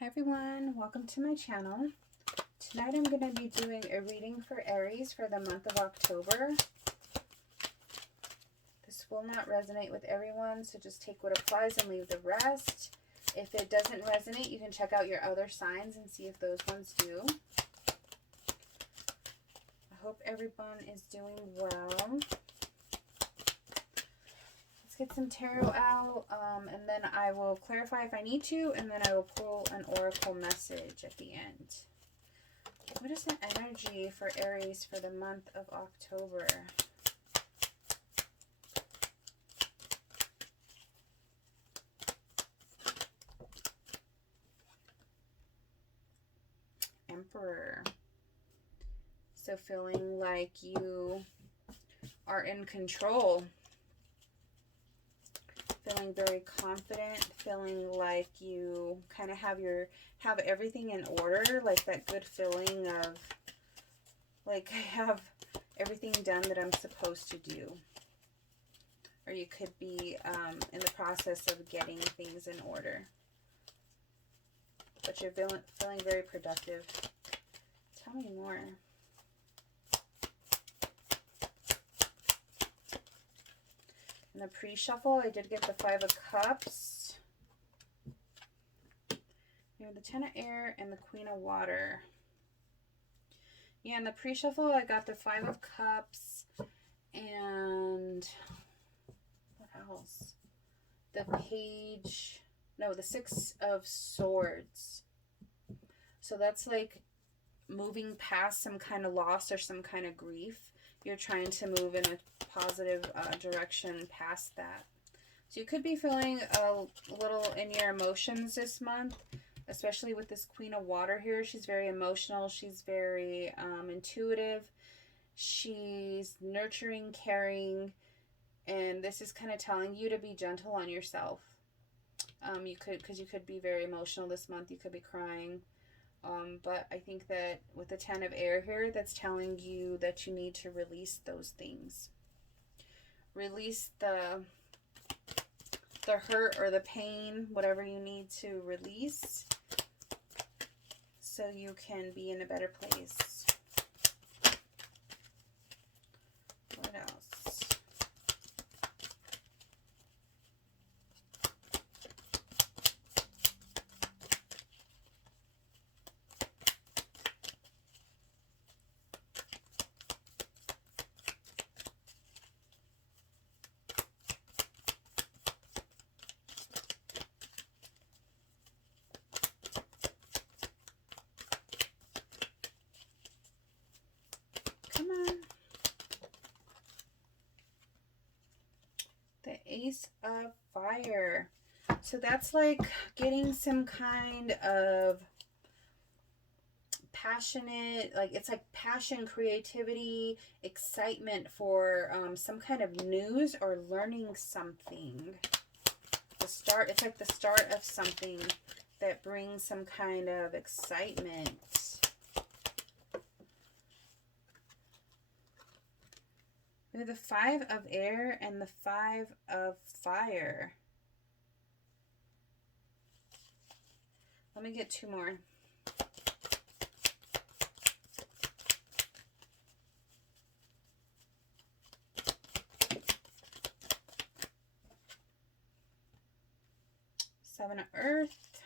Hi everyone, welcome to my channel. Tonight I'm going to be doing a reading for Aries for the month of October. This will not resonate with everyone, so just take what applies and leave the rest. If it doesn't resonate, you can check out your other signs and see if those ones do. I hope everyone is doing well. Get some tarot out, and then I will clarify if I need to, and then I will pull an oracle message at the end. What is the energy for Aries for the month of October? Emperor. So feeling like you are in control. Feeling very confident, feeling like you kind of have everything in order, like that good feeling of like I have everything done that I'm supposed to do. Or you could be in the process of getting things in order. But you're feeling very productive. Tell me more. In the pre-shuffle, I did get the Five of Cups. You have the Ten of Air and the Queen of Water. Yeah, in the pre-shuffle, I got the Five of Cups and what else? The Six of Swords. So that's like moving past some kind of loss or some kind of grief. You're trying to move in a positive direction past that. So you could be feeling a little in your emotions this month, especially with this Queen of Water here. She's very emotional. She's very intuitive. She's nurturing, caring, and this is kind of telling you to be gentle on yourself. Because you could be very emotional this month. You could be crying. But I think that with the Ten of Air here, that's telling you that you need to release those things. Release the hurt or the pain, whatever you need to release, so you can be in a better place. What else? The Ace of Fire. So that's like getting some kind of passionate, like it's like passion, creativity, excitement for some kind of news or learning something. It's like the start of something that brings some kind of excitement. We have the Five of Air and the Five of Fire. Let me get two more. Seven of Earth.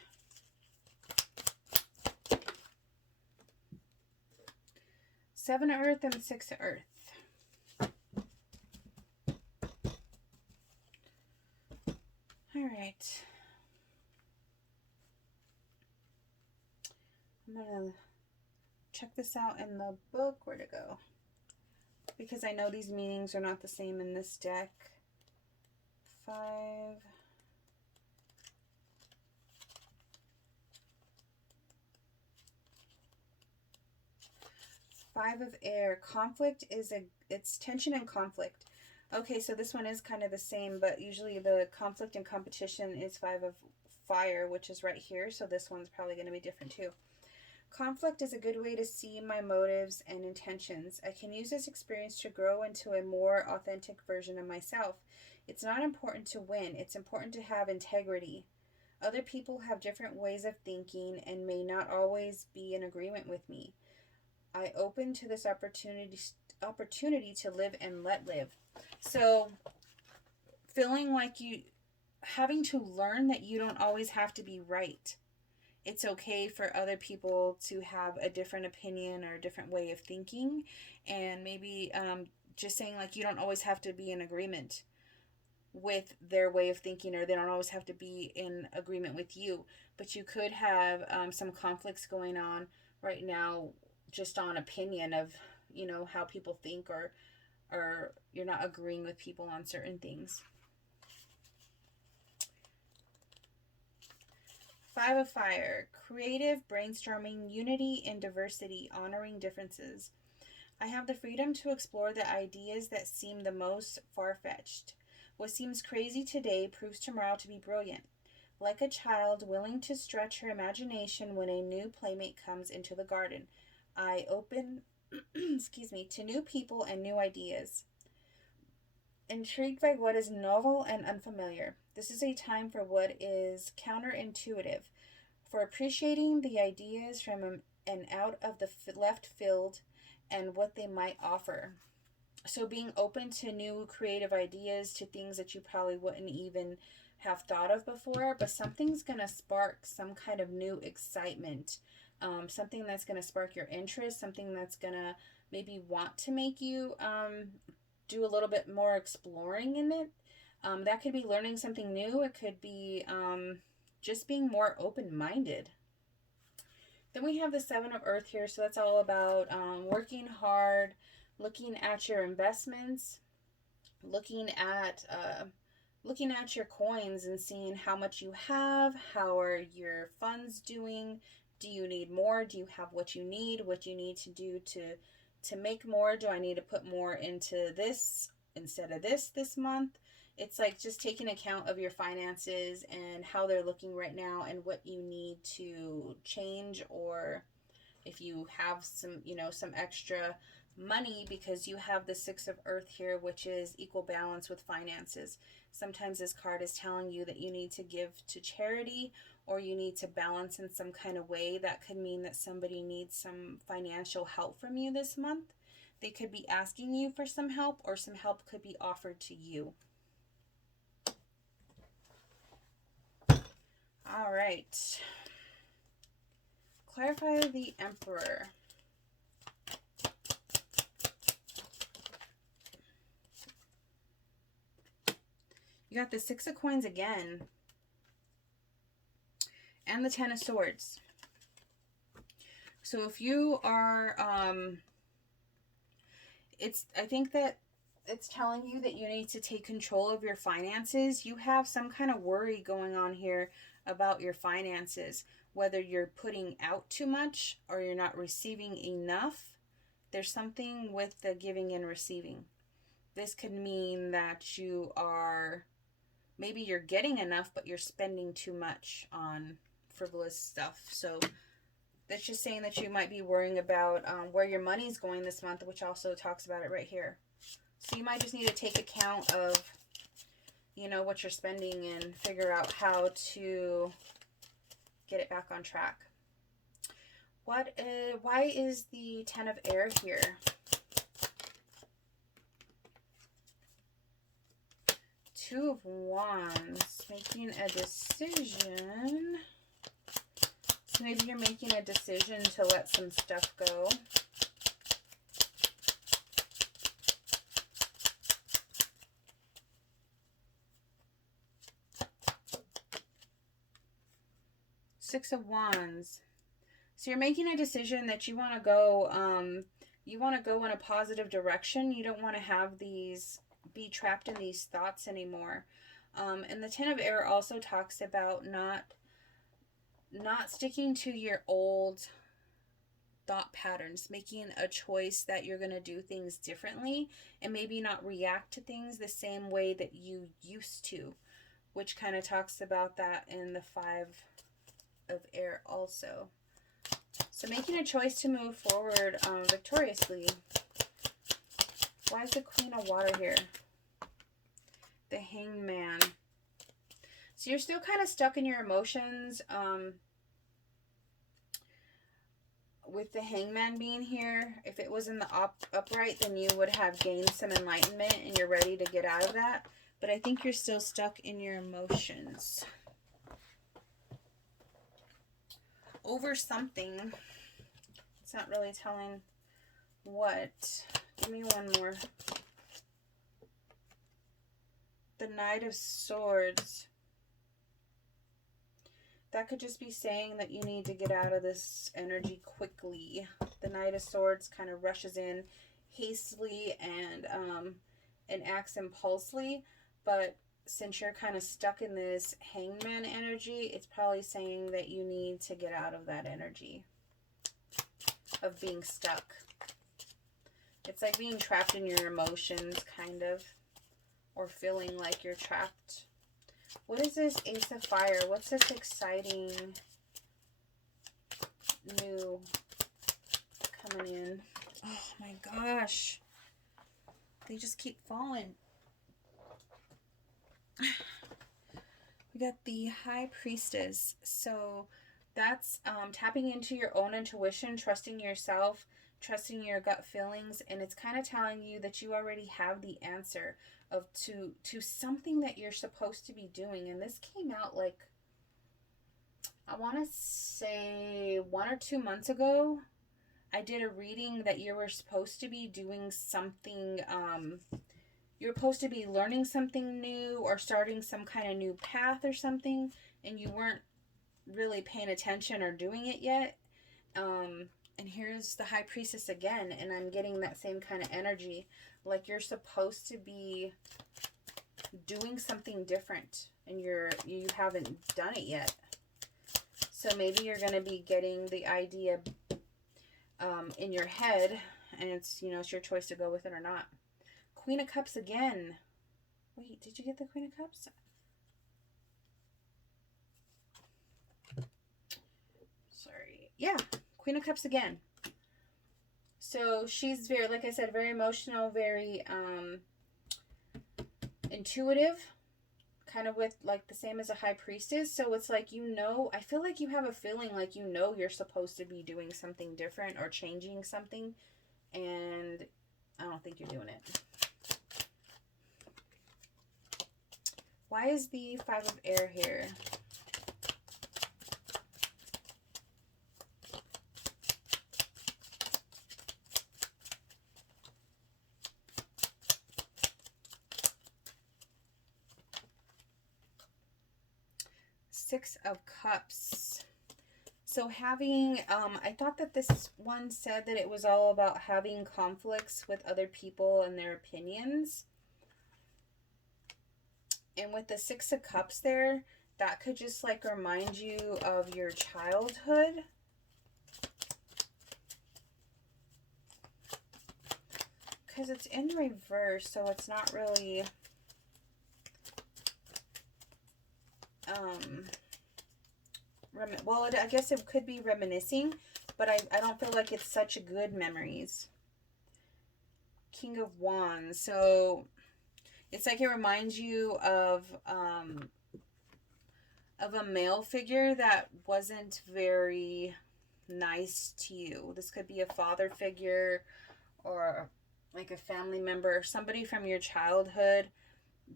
Seven of Earth and Six of Earth. All right. I'm going to check this out in the book. Where to go? Because I know these meanings are not the same in this deck. Five of Air. Conflict is it's tension and conflict. Okay, so this one is kind of the same, but usually the conflict and competition is Five of Fire, which is right here. So this one's probably going to be different too. Conflict is a good way to see my motives and intentions. I can use this experience to grow into a more authentic version of myself. It's not important to win. It's important to have integrity. Other people have different ways of thinking and may not always be in agreement with me. I open to this opportunity to live and let live. So feeling like you having to learn that you don't always have to be right. It's okay for other people to have a different opinion or a different way of thinking, and maybe just saying like you don't always have to be in agreement with their way of thinking, or they don't always have to be in agreement with you, but you could have some conflicts going on right now just on opinion of how people think, or you're not agreeing with people on certain things. Five of Fire, creative, brainstorming, unity and diversity, honoring differences. I have the freedom to explore the ideas that seem the most far-fetched. What seems crazy today proves tomorrow to be brilliant. Like a child willing to stretch her imagination when a new playmate comes into the garden, I open to new people and new ideas. Intrigued by what is novel and unfamiliar. This is a time for what is counterintuitive, for appreciating the ideas from and out of the left field and what they might offer. So being open to new creative ideas, to things that you probably wouldn't even have thought of before, but something's going to spark some kind of new excitement, something that's going to spark your interest, something that's going to maybe want to make you do a little bit more exploring in it. That could be learning something new. It could be just being more open-minded. Then we have the Seven of Earth here. So that's all about working hard, looking at your investments, looking at your coins and seeing how much you have, how are your funds doing, do you need more, do you have what you need to do to make more, do I need to put more into this instead of this month? It's like just taking account of your finances and how they're looking right now and what you need to change, or if you have some extra money, because you have the Six of Earth here, which is equal balance with finances. Sometimes this card is telling you that you need to give to charity, or you need to balance in some kind of way. That could mean that somebody needs some financial help from you this month. They could be asking you for some help, or some help could be offered to you. All right. Clarify the Emperor. You got the Six of Coins again. And the Ten of Swords. So if you are, I think that it's telling you that you need to take control of your finances. You have some kind of worry going on here about your finances, whether you're putting out too much or you're not receiving enough. There's something with the giving and receiving. This could mean that maybe you're getting enough, but you're spending too much on frivolous stuff. So that's just saying that you might be worrying about where your money's going this month, which also talks about it right here. So you might just need to take account of, what you're spending and figure out how to get it back on track. Why is the Ten of Air here? Two of Wands, making a decision. So maybe you're making a decision to let some stuff go. Six of Wands. So you're making a decision that you want to go in a positive direction. You don't want to have be trapped in these thoughts anymore. And the Ten of Air also talks about not sticking to your old thought patterns, making a choice that you're going to do things differently and maybe not react to things the same way that you used to, which kind of talks about that in the Five of Air also. So making a choice to move forward victoriously. Why is the Queen of Water here? The Hanged Man. So you're still kind of stuck in your emotions. With the Hangman being here, if it was in the upright, then you would have gained some enlightenment and you're ready to get out of that. But I think you're still stuck in your emotions over something. It's not really telling what. Give me one more. The Knight of Swords. That could just be saying that you need to get out of this energy quickly. The Knight of Swords kind of rushes in hastily and acts impulsively, but since you're kind of stuck in this Hangman energy, it's probably saying that you need to get out of that energy of being stuck. It's like being trapped in your emotions, kind of, or feeling like you're trapped. What is this Ace of Fire? What's this exciting new coming in? Oh my gosh. They just keep falling. We got the High Priestess. So that's tapping into your own intuition, trusting yourself, trusting your gut feelings, and it's kind of telling you that you already have the answer of to something that you're supposed to be doing. And this came out like, I want to say 1 or 2 months ago. I did a reading that you were supposed to be doing something, you're supposed to be learning something new or starting some kind of new path or something, and you weren't really paying attention or doing it yet. And here's the High Priestess again, and I'm getting that same kind of energy. Like you're supposed to be doing something different, and you haven't done it yet. So maybe you're going to be getting the idea in your head, and it's, you know, it's your choice to go with it or not. Queen of Cups again. Wait, did you get the Queen of Cups? Sorry. Yeah, Queen of Cups again. So she's very, like I said, very emotional, very intuitive, kind of with like the same as a High Priestess. So it's like, you know, I feel like you have a feeling like, you know, you're supposed to be doing something different or changing something, and I don't think you're doing it. Why is the Five of Air here? Six of Cups. So having, I thought that this one said that it was all about having conflicts with other people and their opinions. And with the Six of Cups there, that could just like remind you of your childhood. Because it's in reverse, so it's not really... well, I guess it could be reminiscing, but I don't feel like it's such good memories. King of Wands. So it's like it reminds you of a male figure that wasn't very nice to you. This could be a father figure or like a family member, somebody from your childhood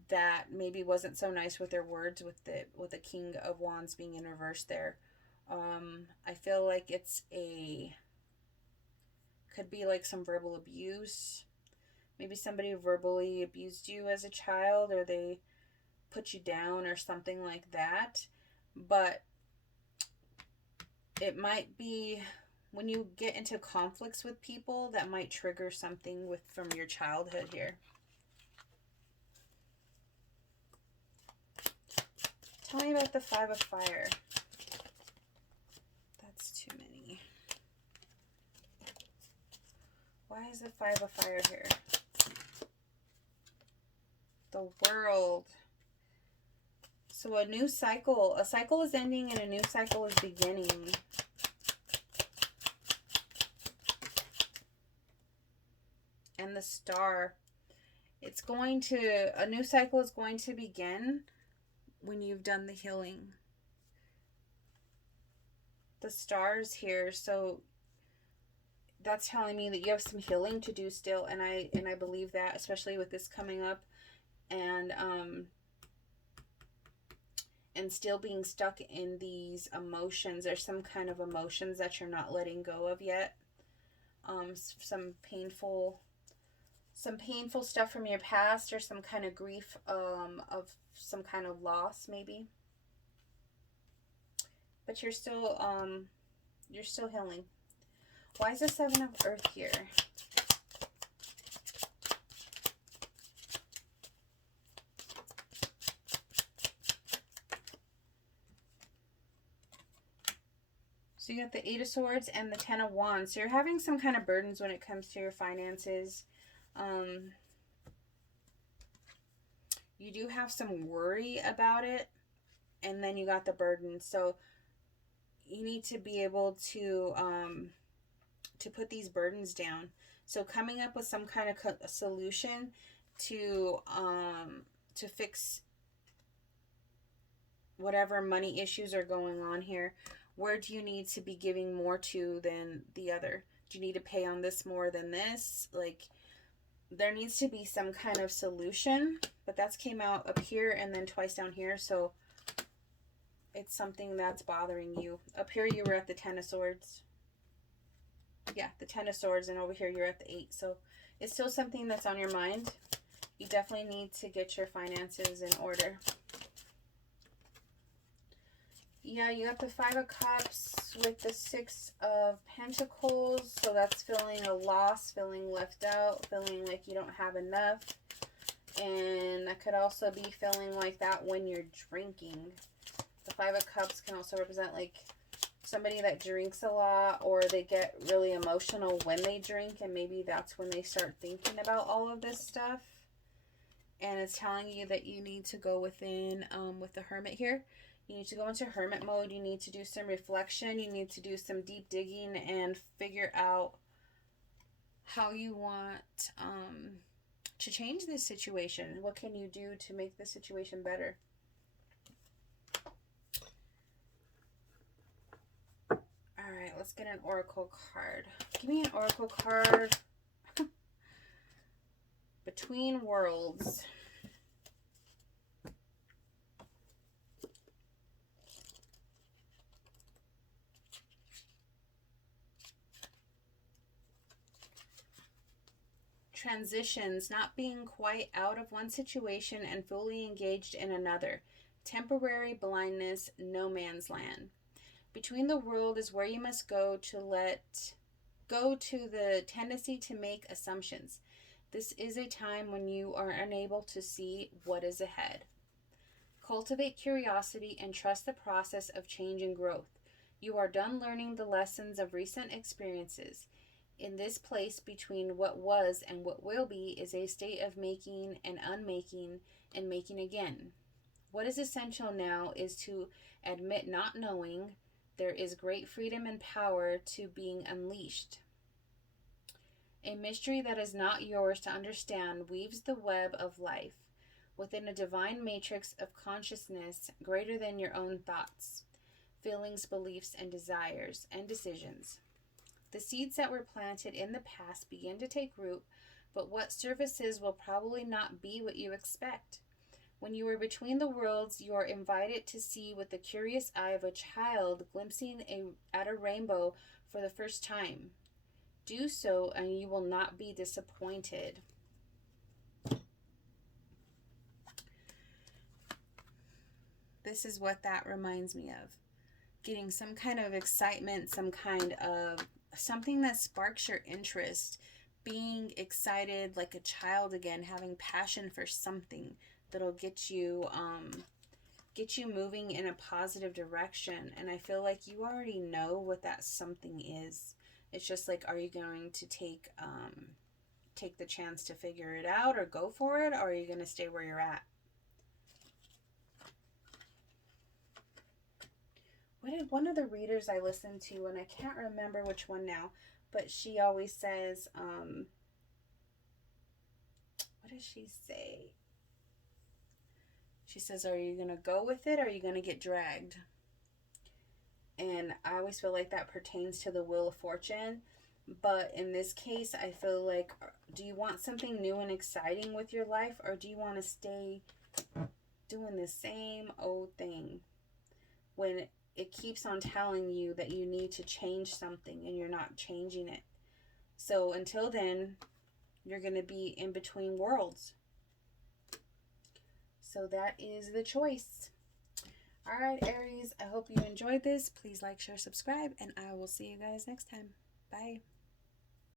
that maybe wasn't so nice with their words, with the King of Wands being in reverse there. I feel like could be like some verbal abuse. Maybe somebody verbally abused you as a child, or they put you down or something like that. But it might be when you get into conflicts with people that might trigger something from your childhood here. Tell me about the Five of Fire. That's too many. Why is the Five of Fire here? The World. So a new cycle. A cycle is ending and a new cycle is beginning. And the Star. A new cycle is going to begin when you've done the healing. The stars here, so that's telling me that you have some healing to do still, and I believe that, especially with this coming up, and still being stuck in these emotions. There's some kind of emotions that you're not letting go of yet. Some painful stuff from your past, or some kind of grief of some kind of loss maybe. But you're still healing. Why is the Seven of Earth here? So you got the Eight of Swords and the Ten of Wands. So you're having some kind of burdens when it comes to your finances. You do have some worry about it. And then you got the burden. So you need to be able to put these burdens down. So coming up with some kind of solution to fix whatever money issues are going on here. Where do you need to be giving more to than the other? Do you need to pay on this more than this? Like, there needs to be some kind of solution, but that's came out up here and then twice down here. So it's something that's bothering you. Up here you were at the Ten of Swords. Yeah, the Ten of Swords, and over here you're at the 8. So it's still something that's on your mind. You definitely need to get your finances in order. Yeah, you got the Five of Cups with the Six of Pentacles. So that's feeling a loss, feeling left out, feeling like you don't have enough. And that could also be feeling like that when you're drinking. The Five of Cups can also represent like somebody that drinks a lot, or they get really emotional when they drink, and maybe that's when they start thinking about all of this stuff. And it's telling you that you need to go within, with the Hermit here. You need to go into hermit mode. You need to do some reflection. You need to do some deep digging and figure out how you want to change this situation. What can you do to make this situation better? All right, let's get an oracle card. Give me an oracle card. Between Worlds. Transitions, not being quite out of one situation and fully engaged in another. Temporary blindness, no man's land. Between the world is where you must go to let go to the tendency to make assumptions. This is a time when you are unable to see what is ahead. Cultivate curiosity and trust the process of change and growth. You are done learning the lessons of recent experiences. In this place between what was and what will be is a state of making and unmaking and making again. What is essential now is to admit not knowing. There is great freedom and power to being unleashed. A mystery that is not yours to understand weaves the web of life within a divine matrix of consciousness greater than your own thoughts, feelings, beliefs, and desires and decisions. The seeds that were planted in the past begin to take root, but what surfaces will probably not be what you expect. When you are between the worlds, you are invited to see with the curious eye of a child glimpsing at a rainbow for the first time. Do so and you will not be disappointed. This is what that reminds me of. Getting some kind of excitement, some kind of something that sparks your interest, being excited like a child again, having passion for something that'll get you moving in a positive direction. And I feel like you already know what that something is. It's just like, are you going to take the chance to figure it out or go for it, or are you going to stay where you're at? What did one of the readers I listened to, and I can't remember which one now, but she always says, what does she say? She says, are you going to go with it or are you going to get dragged? And I always feel like that pertains to the Wheel of Fortune. But in this case, I feel like, do you want something new and exciting with your life, or do you want to stay doing the same old thing when it keeps on telling you that you need to change something and you're not changing it? So until then, you're going to be in between worlds. So that is the choice. All right, Aries, I hope you enjoyed this. Please like, share, subscribe, and I will see you guys next time. Bye.